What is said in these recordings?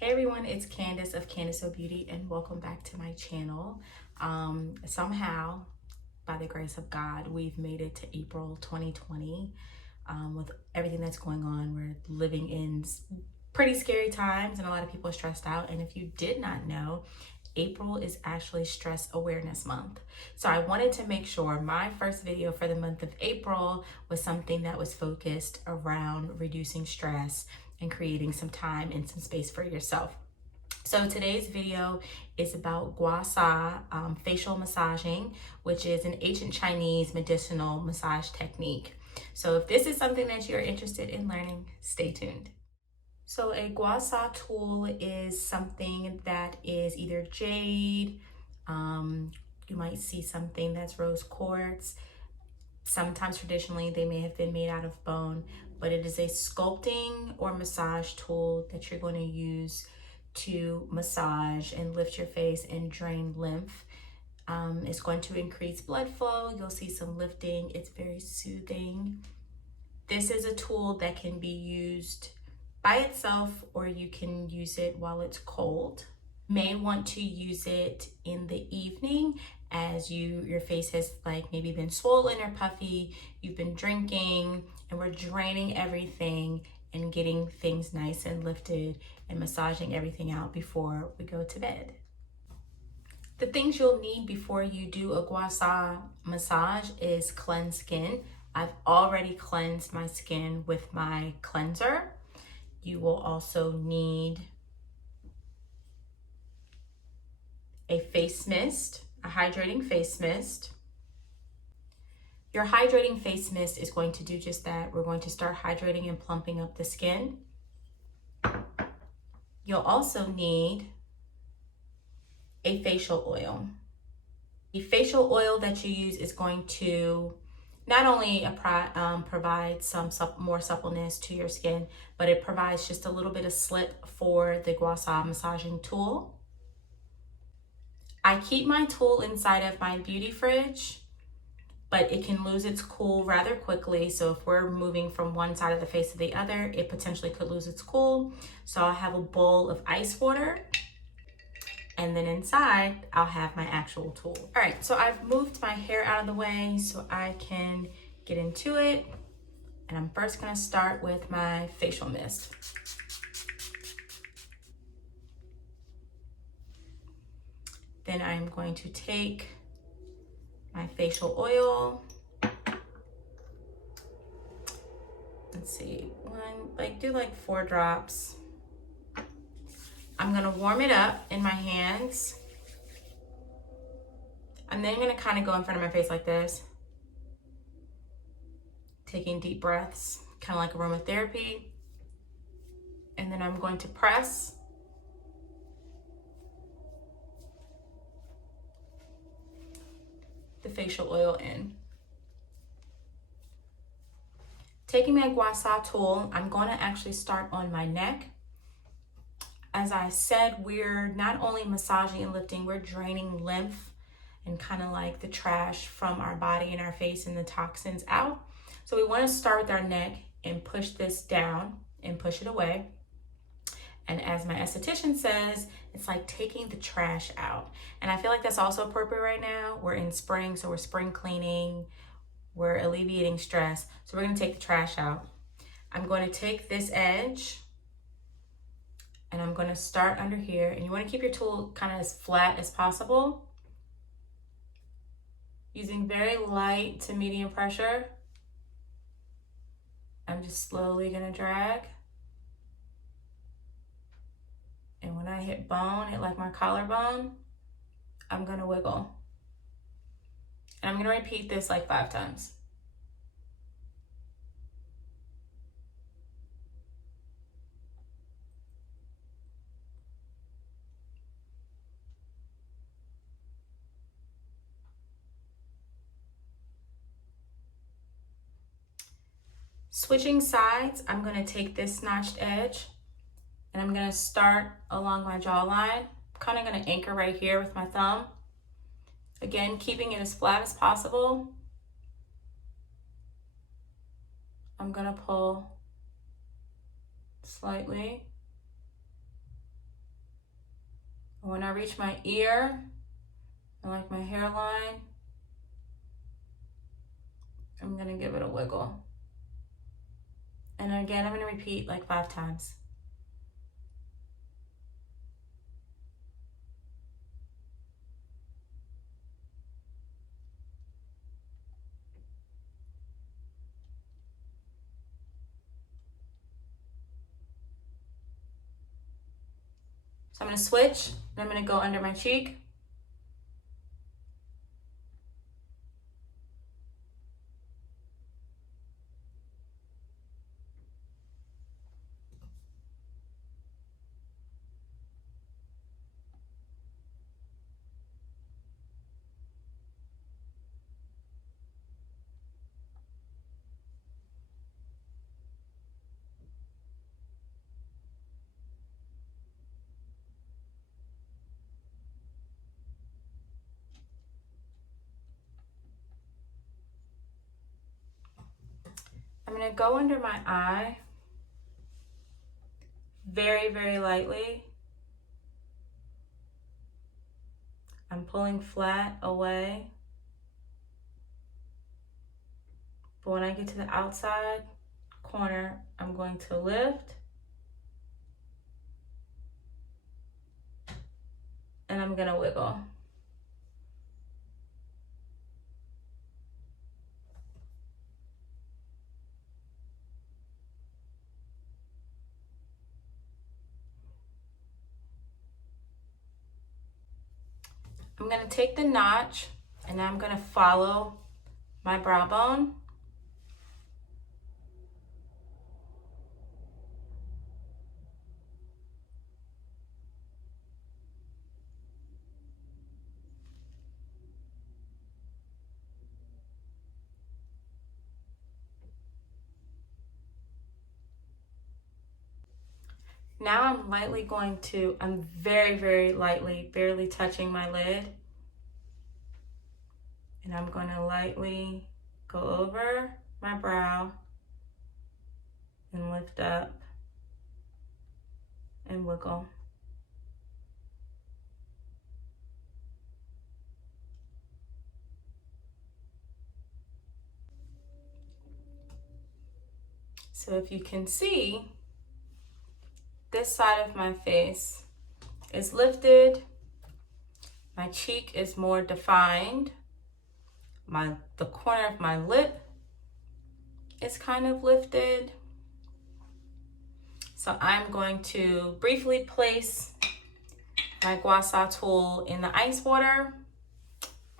Hey everyone, it's Candice of Candice O Beauty and welcome back to my channel. Somehow, by the grace of God, we've made it to April 2020. With everything that's going on, we're living in pretty scary times and a lot of people are stressed out. And if you did not know, April is actually Stress Awareness Month. So I wanted to make sure my first video for the month of April was something that was focused around reducing stress and creating some time and some space for yourself. So today's video is about Gua Sha facial massaging, which is an ancient Chinese medicinal massage technique. So if this is something that you're interested in learning, stay tuned. So a Gua Sha tool is something that is either jade, you might see something that's rose quartz. Sometimes traditionally they may have been made out of bone, but it is a sculpting or massage tool that you're going to use to massage and lift your face and drain lymph. It's going to increase blood flow. You'll see some lifting. It's very soothing. This is a tool that can be used by itself or you can use it while it's cold. You may want to use it in the evening as your face has like maybe been swollen or puffy, you've been drinking, and we're draining everything and getting things nice and lifted and massaging everything out before we go to bed. The things you'll need before you do a Gua Sha massage is cleansed skin. I've already cleansed my skin with my cleanser. You will also need a face mist, a hydrating face mist. Your hydrating face mist is going to do just that. We're going to start hydrating and plumping up the skin. You'll also need a facial oil. The facial oil that you use is going to not only provide some more suppleness to your skin, but it provides just a little bit of slip for the Gua Sha massaging tool. I keep my tool inside of my beauty fridge, but it can lose its cool rather quickly. So if we're moving from one side of the face to the other, it potentially could lose its cool. So I'll have a bowl of ice water, and then inside I'll have my actual tool. All right, so I've moved my hair out of the way so I can get into it. And I'm first gonna start with my facial mist. Then I'm going to take my facial oil. Let's see, do like 4 drops. I'm gonna warm it up in my hands. I'm then gonna kind of go in front of my face like this, taking deep breaths, kind of like aromatherapy. And then I'm going to press the facial oil in. Taking my Gua Sha tool, I'm going to actually start on my neck. As I said, we're not only massaging and lifting, we're draining lymph and kind of like the trash from our body and our face and the toxins out. So we want to start with our neck and push this down and push it away. And as my esthetician says, it's like taking the trash out. And I feel like that's also appropriate right now. We're in spring, so we're spring cleaning, we're alleviating stress. So we're gonna take the trash out. I'm going to take this edge and I'm gonna start under here. And you wanna keep your tool kind of as flat as possible, using very light to medium pressure. I'm just slowly gonna drag. And when I hit bone, hit like my collarbone, I'm gonna wiggle. And I'm gonna repeat this like 5 times. Switching sides, I'm gonna take this notched edge and I'm gonna start along my jawline. I'm kind of gonna anchor right here with my thumb. Again, keeping it as flat as possible. I'm gonna pull slightly When I reach my ear, and like my hairline, I'm gonna give it a wiggle. And again, I'm gonna repeat like 5 times. So I'm gonna switch, and I'm gonna go under my cheek. I'm gonna go under my eye very, very lightly. I'm pulling flat away. But when I get to the outside corner, I'm going to lift. And I'm gonna wiggle. I'm gonna take the notch and I'm gonna follow my brow bone. Now I'm very, very lightly, barely touching my lid. And I'm gonna lightly go over my brow and lift up and wiggle. So if you can see, this side of my face is lifted. My cheek is more defined. The corner of my lip is kind of lifted. So I'm going to briefly place my Gua Sha Tool in the ice water,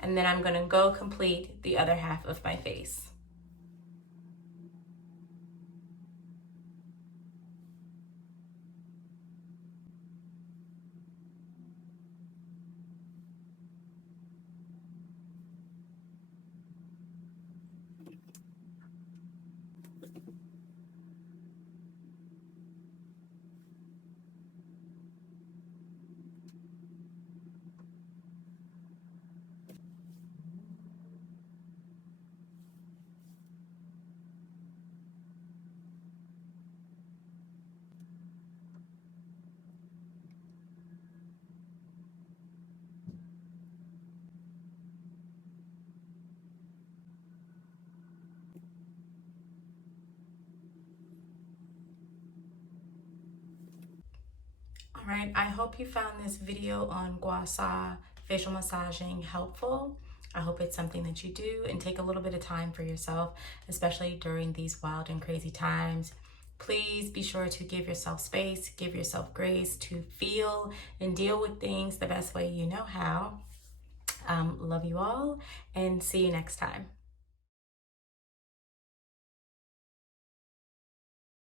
and then I'm gonna go complete the other half of my face. All right, I hope you found this video on Gua Sha facial massaging helpful. I hope it's something that you do and take a little bit of time for yourself, especially during these wild and crazy times. Please be sure to give yourself space, give yourself grace to feel and deal with things the best way you know how. Love you all and see you next time.